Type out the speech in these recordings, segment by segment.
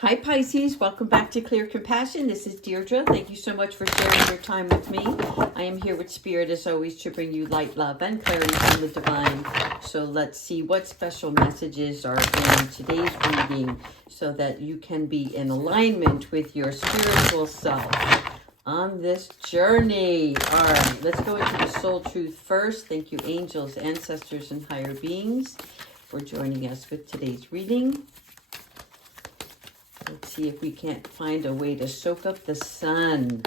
Hi Pisces, welcome back to Clear Compassion. This is Deirdre. Thank you so much for sharing your time with me. I am here with Spirit as always to bring you light, love, and clarity from the divine. So let's see what special messages are in today's reading so that you can be in alignment with your spiritual self on this journey. All right, let's go into the soul truth first. Thank you, angels, ancestors, and higher beings for joining us with today's reading. Let's see if we can't find a way to soak up the sun.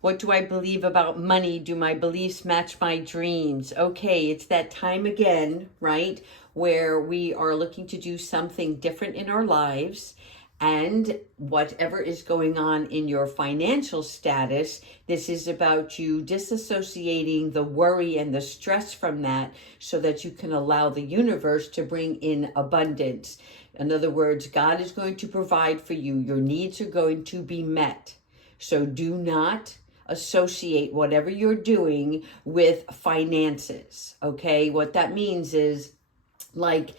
What do I believe about money? Do my beliefs match my dreams? Okay, it's that time again, right? Where we are looking to do something different in our lives. And whatever is going on in your financial status, this is about you disassociating the worry and the stress from that so that you can allow the universe to bring in abundance. In other words, God is going to provide for you. Your needs are going to be met. So do not associate whatever you're doing with finances, okay? What that means is, like,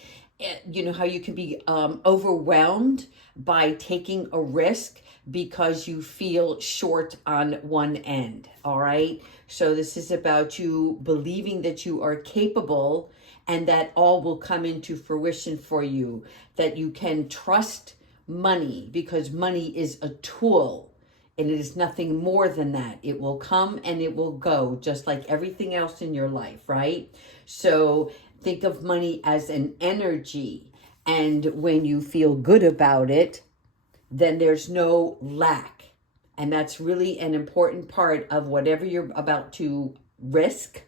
you know how you can be overwhelmed by taking a risk because you feel short on one end, all right? So this is about you believing that you are capable and that all will come into fruition for you, that you can trust money because money is a tool and it is nothing more than that. It will come and it will go just like everything else in your life, right? So think of money as an energy, and when you feel good about it, then there's no lack. And that's really an important part of whatever you're about to risk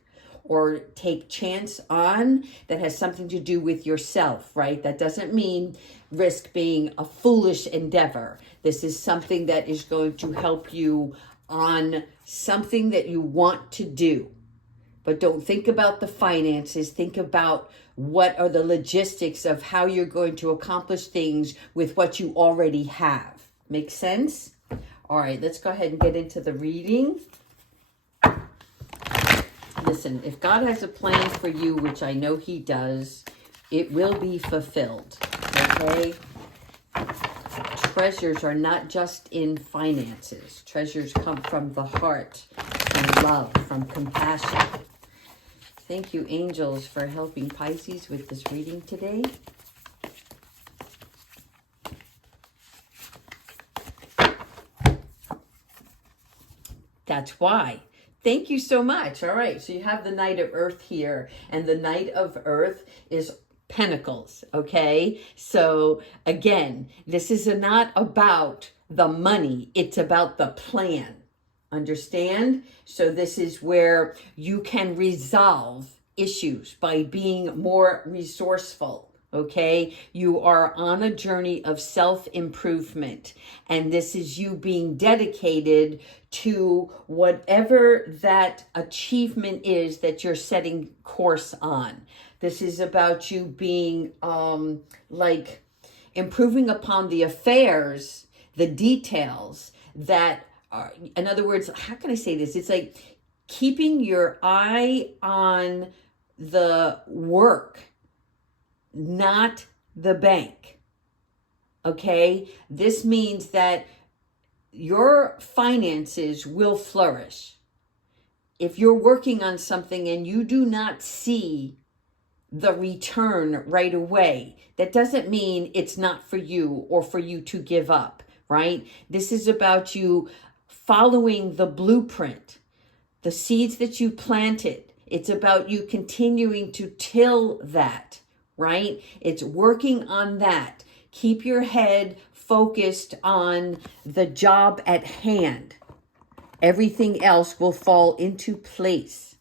or take chance on that has something to do with yourself, right? That doesn't mean risk being a foolish endeavor. This is something that is going to help you on something that you want to do. But don't think about the finances. Think about what are the logistics of how you're going to accomplish things with what you already have. Make sense? All right, let's go ahead and get into the reading. Listen, if God has a plan for you, which I know he does, it will be fulfilled, okay? Treasures are not just in finances. Treasures come from the heart, from love, from compassion. Thank you, angels, for helping Pisces with this reading today. That's why. Thank you so much. All right, so you have the Knight of Earth here, and the Knight of Earth is Pentacles, okay? So again, this is not about the money, it's about the plan. Understand? So this is where you can resolve issues by being more resourceful. Okay, you are on a journey of self-improvement, and this is you being dedicated to whatever that achievement is that you're setting course on. This is about you being like improving upon the affairs, the details that are, in other words, how can I say this? It's like keeping your eye on the work, not the bank. Okay? This means that your finances will flourish. If you're working on something and you do not see the return right away, that doesn't mean it's not for you or for you to give up, right? This is about you following the blueprint, the seeds that you planted. It's about you continuing to till that, right? It's working on that. Keep your head focused on the job at hand. Everything else will fall into place.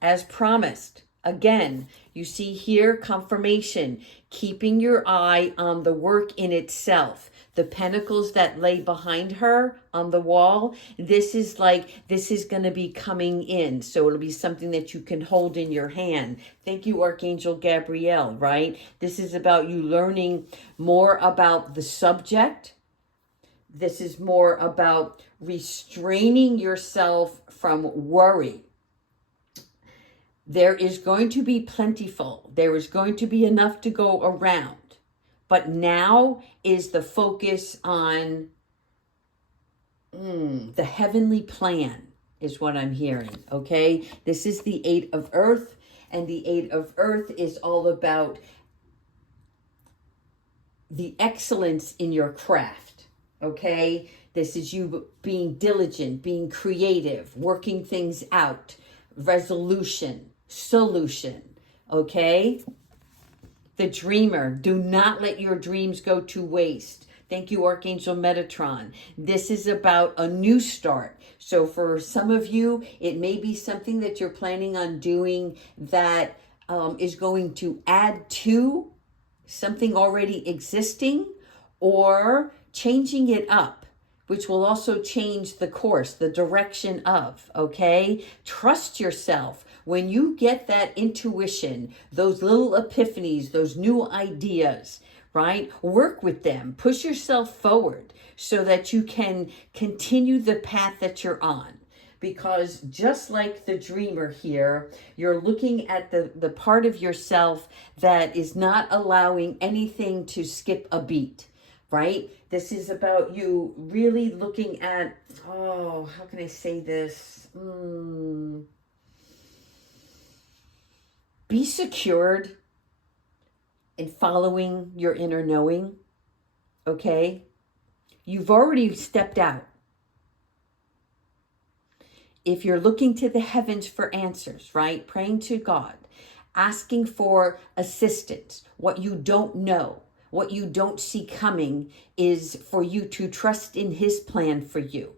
As promised, again, you see here confirmation, keeping your eye on the work in itself. The pentacles that lay behind her on the wall, this is going to be coming in. So it'll be something that you can hold in your hand. Thank you, Archangel Gabriel, right? This is about you learning more about the subject. This is more about restraining yourself from worry. There is going to be plentiful. There is going to be enough to go around. But now is the focus on the heavenly plan is what I'm hearing, okay? This is the Eight of Earth, and the Eight of Earth is all about the excellence in your craft, okay? This is you being diligent, being creative, working things out, resolution, solution, okay? The dreamer, do not let your dreams go to waste. Thank you, Archangel Metatron. This is about a new start. So for some of you, it may be something that you're planning on doing that is going to add to something already existing, or changing it up, which will also change the course, the direction of, okay? Trust yourself. When you get that intuition, those little epiphanies, those new ideas, right? Work with them. Push yourself forward so that you can continue the path that you're on. Because just like the dreamer here, you're looking at the part of yourself that is not allowing anything to skip a beat, right? This is about you really looking at, how can I say this? Be secured in following your inner knowing, okay? You've already stepped out. If you're looking to the heavens for answers, right? Praying to God, asking for assistance, what you don't know, what you don't see coming, is for you to trust in His plan for you.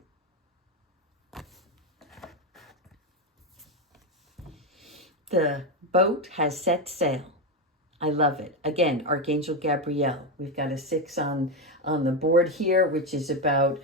The boat has set sail. I love it. Again, Archangel Gabriel. We've got a 6 on the board here, which is about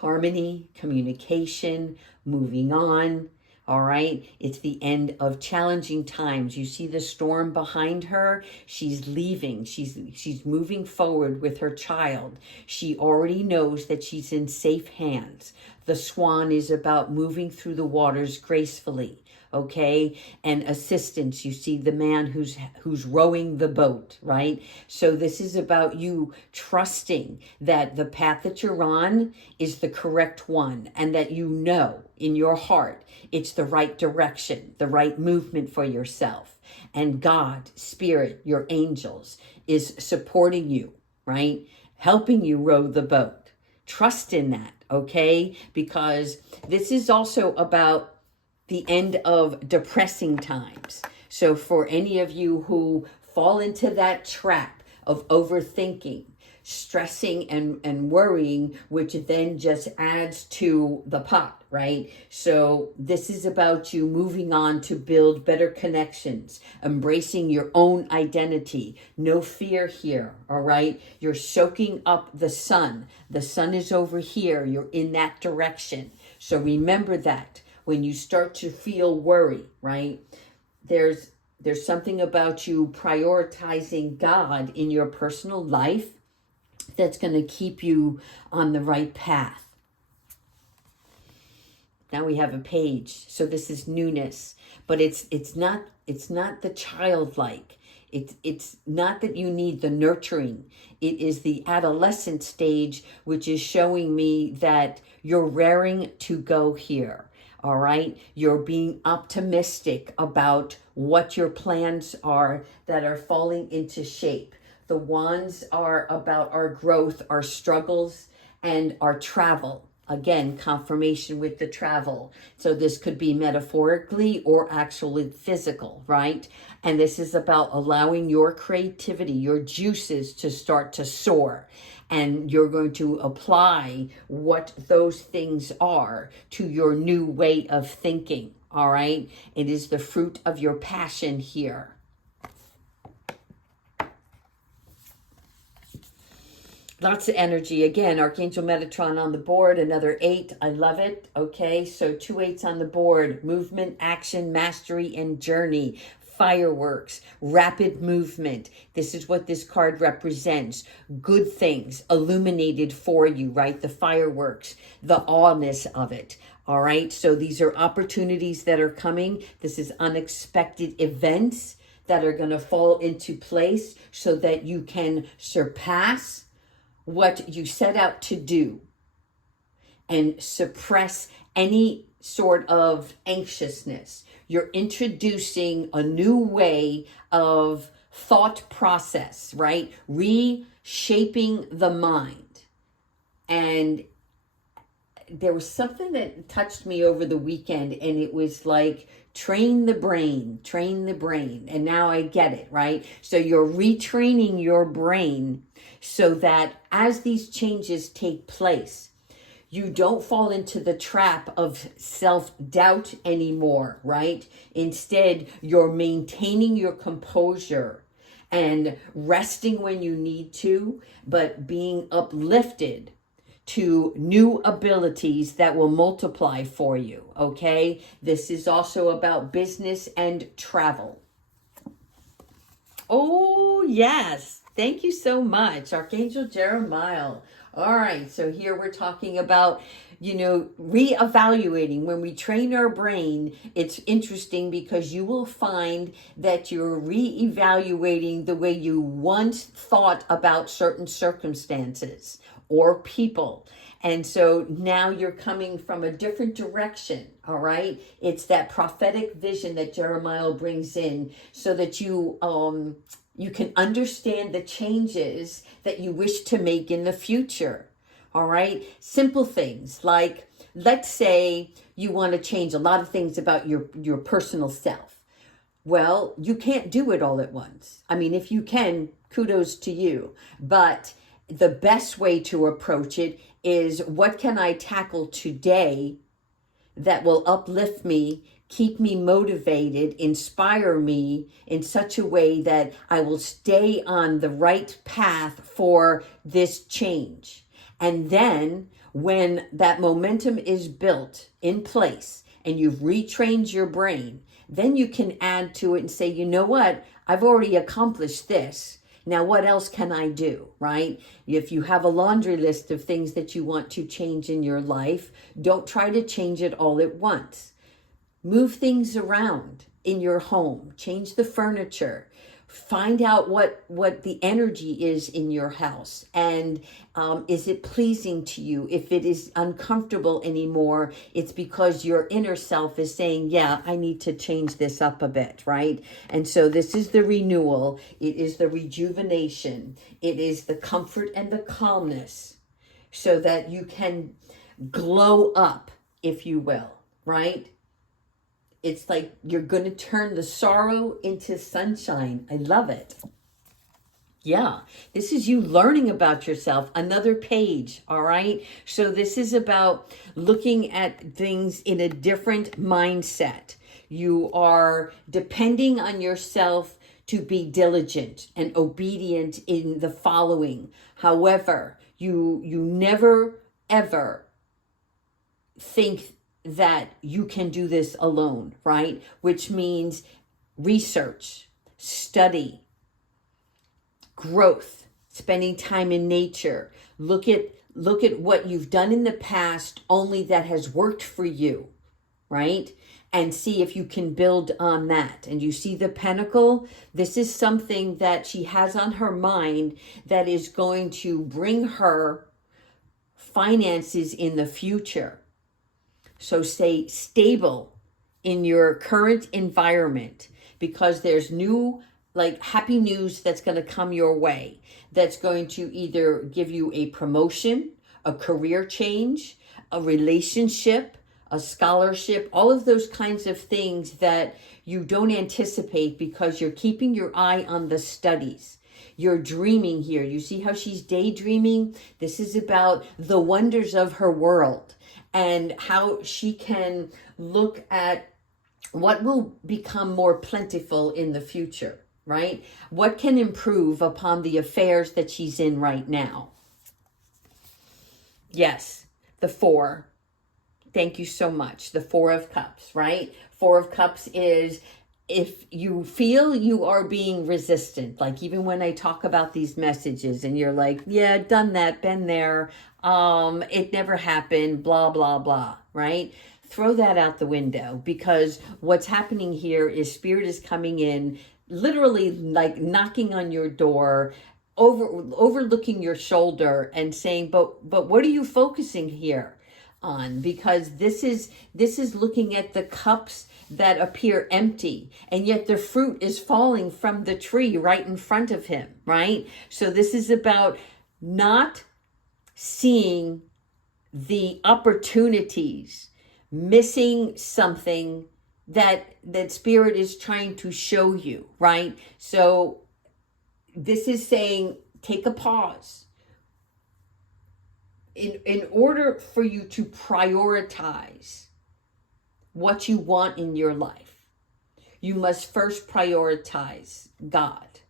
harmony, communication, moving on. All right. It's the end of challenging times. You see the storm behind her. She's leaving. She's moving forward with her child. She already knows that she's in safe hands. The swan is about moving through the waters gracefully. Okay, and assistance. You see the man who's rowing the boat, right? So this is about you trusting that the path that you're on is the correct one, and that you know in your heart it's the right direction, the right movement for yourself. And God, Spirit, your angels is supporting you, right? Helping you row the boat. Trust in that, okay? Because this is also about the end of depressing times. So for any of you who fall into that trap of overthinking, stressing and worrying, which then just adds to the pot, right? So this is about you moving on to build better connections, embracing your own identity. No fear here, all right? You're soaking up the sun. The sun is over here. You're in that direction. So remember that. When you start to feel worry, right? There's something about you prioritizing God in your personal life that's going to keep you on the right path. Now we have a page. So this is newness, but it's not the childlike. It's not that you need the nurturing. It is the adolescent stage, which is showing me that you're raring to go here. All right. You're being optimistic about what your plans are that are falling into shape. The wands are about our growth, our struggles, and our travel. Again, confirmation with the travel. So this could be metaphorically or actually physical, right? And this is about allowing your creativity, your juices to start to soar. And you're going to apply what those things are to your new way of thinking, all right? It is the fruit of your passion here. Lots of energy. Again, Archangel Metatron on the board, another 8. I love it. Okay, so 2 8s on the board. Movement, action, mastery, and journey. Fireworks, rapid movement. This is what this card represents. Good things illuminated for you, right? The fireworks, the awness of it. All right. So these are opportunities that are coming. This is unexpected events that are going to fall into place so that you can surpass what you set out to do and suppress any sort of anxiousness. You're introducing a new way of thought process, right? Reshaping the mind. And there was something that touched me over the weekend, and it was like, train the brain, train the brain. And now I get it, right? So you're retraining your brain so that as these changes take place, you don't fall into the trap of self-doubt anymore, right? Instead, you're maintaining your composure and resting when you need to, but being uplifted to new abilities that will multiply for you, okay? This is also about business and travel. Oh, yes. Thank you so much, Archangel Jeremiah. All right, so here we're talking about, reevaluating. When we train our brain, it's interesting because you will find that you're reevaluating the way you once thought about certain circumstances or people. And so now you're coming from a different direction, all right? It's that prophetic vision that Jeremiah brings in so that you can understand the changes that you wish to make in the future, all right? Simple things like, let's say you want to change a lot of things about your personal self. Well, you can't do it all at once. I mean, if you can, kudos to you. But the best way to approach it is, what can I tackle today that will uplift me, keep me motivated, inspire me in such a way that I will stay on the right path for this change. And then when that momentum is built in place and you've retrained your brain, then you can add to it and say, you know what, I've already accomplished this. Now, what else can I do, right? If you have a laundry list of things that you want to change in your life, don't try to change it all at once. Move things around in your home, change the furniture, find out what the energy is in your house, and is it pleasing to you? If it is uncomfortable anymore, it's because your inner self is saying, yeah, I need to change this up a bit, right? And so this is the renewal, it is the rejuvenation, it is the comfort and the calmness so that you can glow up, if you will, right? It's like you're going to turn the sorrow into sunshine. I love it. Yeah, this is you learning about yourself. Another page, all right? So this is about looking at things in a different mindset. You are depending on yourself to be diligent and obedient in the following. However, you never, ever think that you can do this alone, right? Which means research, study, growth, spending time in nature. Look at what you've done in the past only that has worked for you, right? And see if you can build on that. And you see the pentacle, this is something that she has on her mind that is going to bring her finances in the future. So stay stable in your current environment, because there's new, like, happy news that's going to come your way. That's going to either give you a promotion, a career change, a relationship, a scholarship, all of those kinds of things that you don't anticipate because you're keeping your eye on the studies. You're dreaming here. You see how she's daydreaming? This is about the wonders of her world and how she can look at what will become more plentiful in the future, right? What can improve upon the affairs that she's in right now? Yes, the 4. Thank you so much. The 4 of Cups, right? 4 of Cups is if you feel you are being resistant, like even when I talk about these messages and you're like, yeah, done that, been there, it never happened, blah, blah, blah, right? throw that out the window, because what's happening here is Spirit is coming in, literally like knocking on your door, overlooking your shoulder and saying, but what are you focusing here on? Because this is looking at the cups that appear empty, and yet the fruit is falling from the tree right in front of him, right? So this is about not seeing the opportunities, missing something that Spirit is trying to show you, right? So this is saying, take a pause. In order for you to prioritize what you want in your life, you must first prioritize God.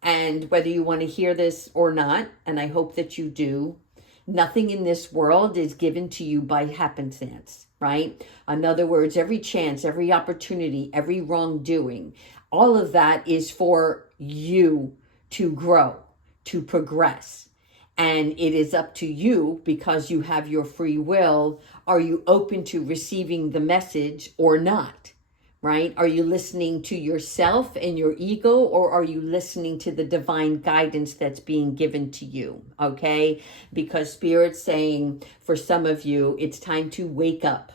And whether you want to hear this or not, and I hope that you do, nothing in this world is given to you by happenstance, right? In other words, every chance, every opportunity, every wrongdoing, all of that is for you to grow, to progress. And it is up to you, because you have your free will. Are you open to receiving the message or not? Right? Are you listening to yourself and your ego, or are you listening to the divine guidance that's being given to you? Okay? Because Spirit's saying, for some of you, it's time to wake up.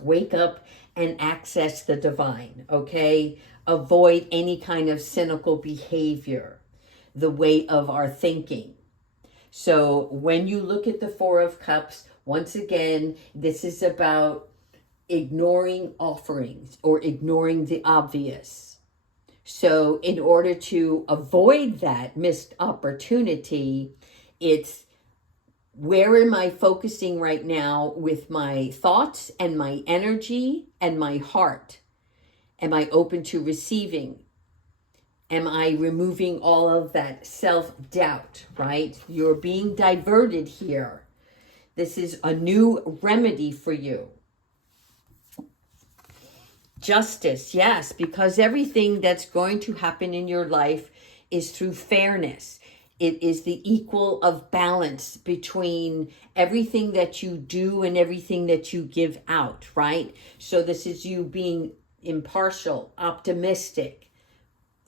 Wake up and access the divine. Okay? Avoid any kind of cynical behavior, the way of our thinking. So when you look at the Four of Cups, once again, this is about ignoring offerings or ignoring the obvious. So in order to avoid that missed opportunity, it's, where am I focusing right now with my thoughts and my energy and my heart? Am I open to receiving? Am I removing all of that self-doubt, right? You're being diverted here. This is a new remedy for you. Justice, yes, because everything that's going to happen in your life is through fairness. It is the equal of balance between everything that you do and everything that you give out, right? So this is you being impartial, optimistic.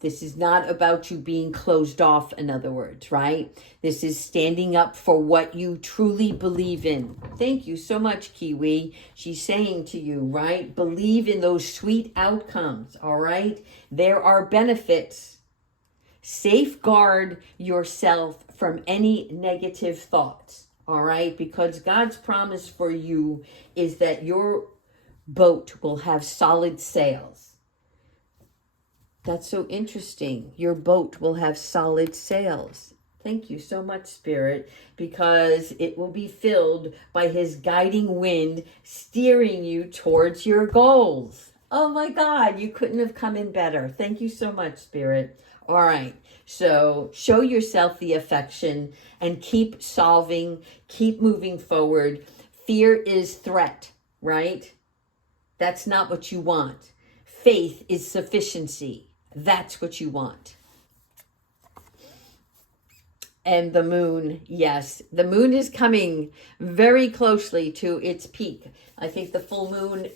This is not about you being closed off, in other words, right? This is standing up for what you truly believe in. Thank you so much, Kiwi. She's saying to you, right? Believe in those sweet outcomes, all right? There are benefits. Safeguard yourself from any negative thoughts, all right? Because God's promise for you is that your boat will have solid sails. That's so interesting. Your boat will have solid sails. Thank you so much, Spirit, because it will be filled by his guiding wind, steering you towards your goals. Oh my God, you couldn't have come in better. Thank you so much, Spirit. All right, so show yourself the affection and keep solving, keep moving forward. Fear is threat, right? That's not what you want. Faith is sufficiency. That's what you want. And the moon, yes, the moon is coming very closely to its peak. I think the full moon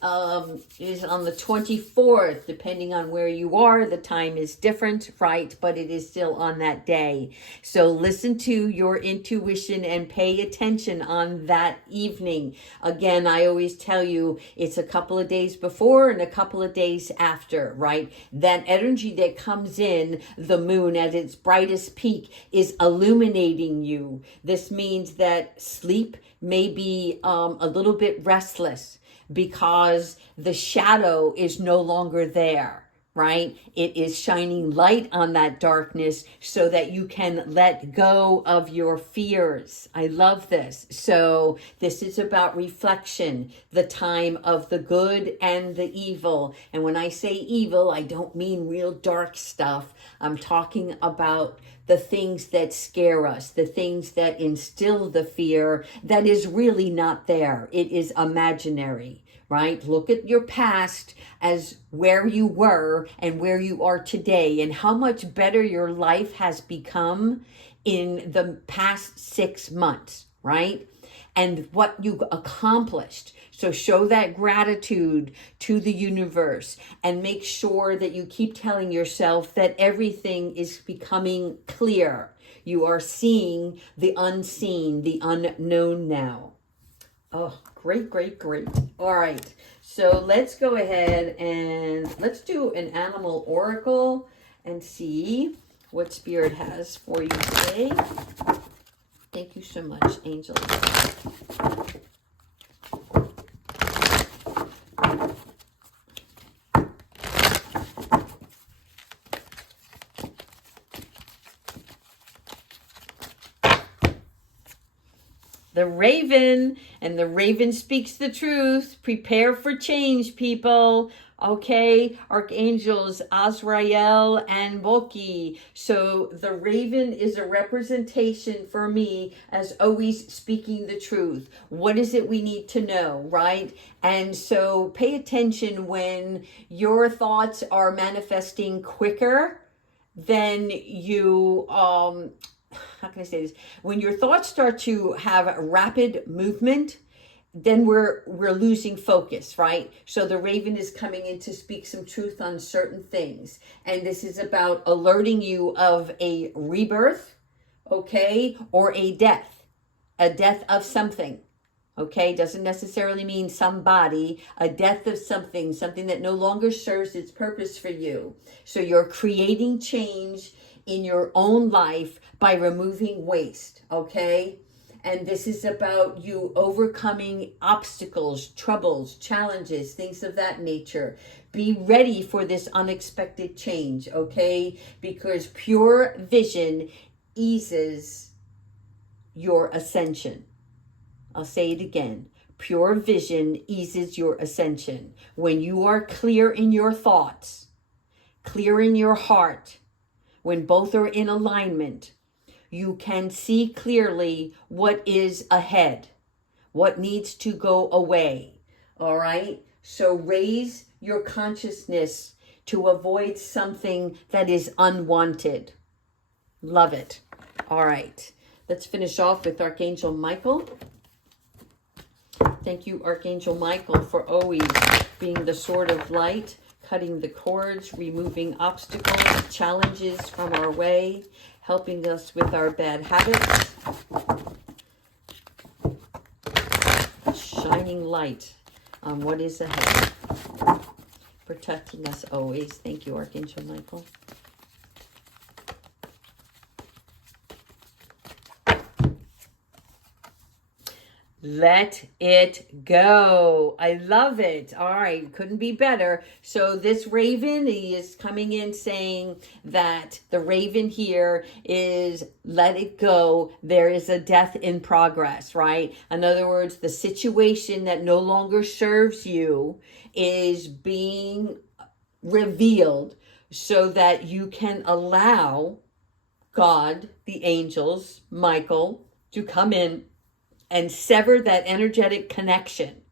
is on the 24th, depending on where you are. The time is different, right? But it is still on that day. So listen to your intuition and pay attention on that evening. Again, I always tell you, it's a couple of days before and a couple of days after, right? That energy that comes in the moon at its brightest peak is illuminating you. This means that sleep may be a little bit restless because the shadow is no longer there, right? It is shining light on that darkness so that you can let go of your fears. I love this. So this is about reflection, the time of the good and the evil. And when I say evil, I don't mean real dark stuff. I'm talking about the things that scare us, the things that instill the fear that is really not there. It is imaginary, right? Look at your past as where you were and where you are today and how much better your life has become in the past 6 months, right? and what you accomplished. So show that gratitude to the universe and make sure that you keep telling yourself that everything is becoming clear. You are seeing the unseen, the unknown now. Oh, great, great, great. All right. So let's go ahead and let's do an animal oracle and see what Spirit has for you today. Thank you so much, angels. The raven, and the raven speaks the truth. Prepare for change, people. Okay, archangels Azrael and Boki. So the raven is a representation for me as always speaking the truth. What is it we need to know, right? And so pay attention when your thoughts are manifesting quicker than you how can I say this? When your thoughts start to have rapid movement, then we're losing focus, right? So the raven is coming in to speak some truth on certain things. And this is about alerting you of a rebirth, okay, or a death of something. Okay, doesn't necessarily mean somebody, a death of something that no longer serves its purpose for you. So you're creating change in your own life by removing waste, okay? And this is about you overcoming obstacles, troubles, challenges, things of that nature. Be ready for this unexpected change, okay? Because pure vision eases your ascension. I'll say it again. Pure vision eases your ascension. When you are clear in your thoughts, clear in your heart, when both are in alignment, you can see clearly what is ahead, what needs to go away. All right? So raise your consciousness to avoid something that is unwanted. Love it. All right. Let's finish off with Archangel Michael. Thank you, Archangel Michael, for always being the sword of light, cutting the cords, removing obstacles, challenges from our way, helping us with our bad habits, shining light on what is ahead, protecting us always. Thank you, Archangel Michael. Let it go. I love it. All right. Couldn't be better. So this raven, he is coming in saying that the raven here is let it go. There is a death in progress, right? In other words, the situation that no longer serves you is being revealed so that you can allow God, the angels, Michael, to come in and sever that energetic connection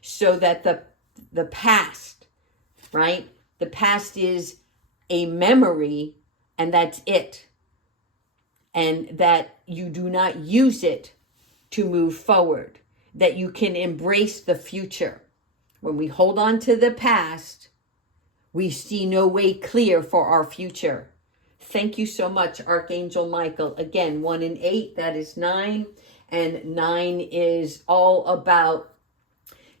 so that the past, right? The past is a memory and that's it. And that you do not use it to move forward, that you can embrace the future. When we hold on to the past, we see no way clear for our future. Thank you so much, Archangel Michael. Again, 1 and 8, that is 9. And 9 is all about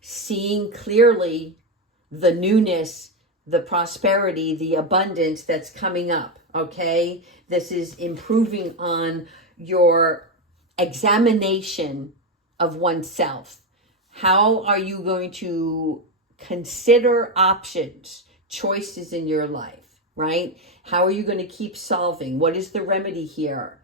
seeing clearly the newness, the prosperity, the abundance that's coming up, okay? This is improving on your examination of oneself. How are you going to consider options, choices in your life, right? How are you going to keep solving? What is the remedy here?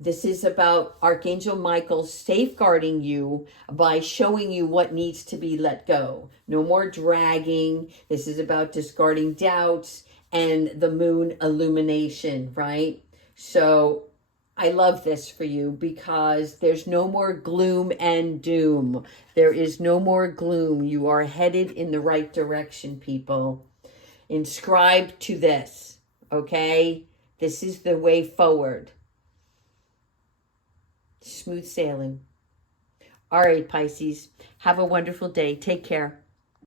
This is about Archangel Michael safeguarding you by showing you what needs to be let go. No more dragging. This is about discarding doubts and the moon illumination, right? So I love this for you because there's no more gloom and doom. There is no more gloom. You are headed in the right direction, people. Inscribe to this, okay? This is the way forward. Smooth sailing. All right, Pisces. Have a wonderful day. Take care.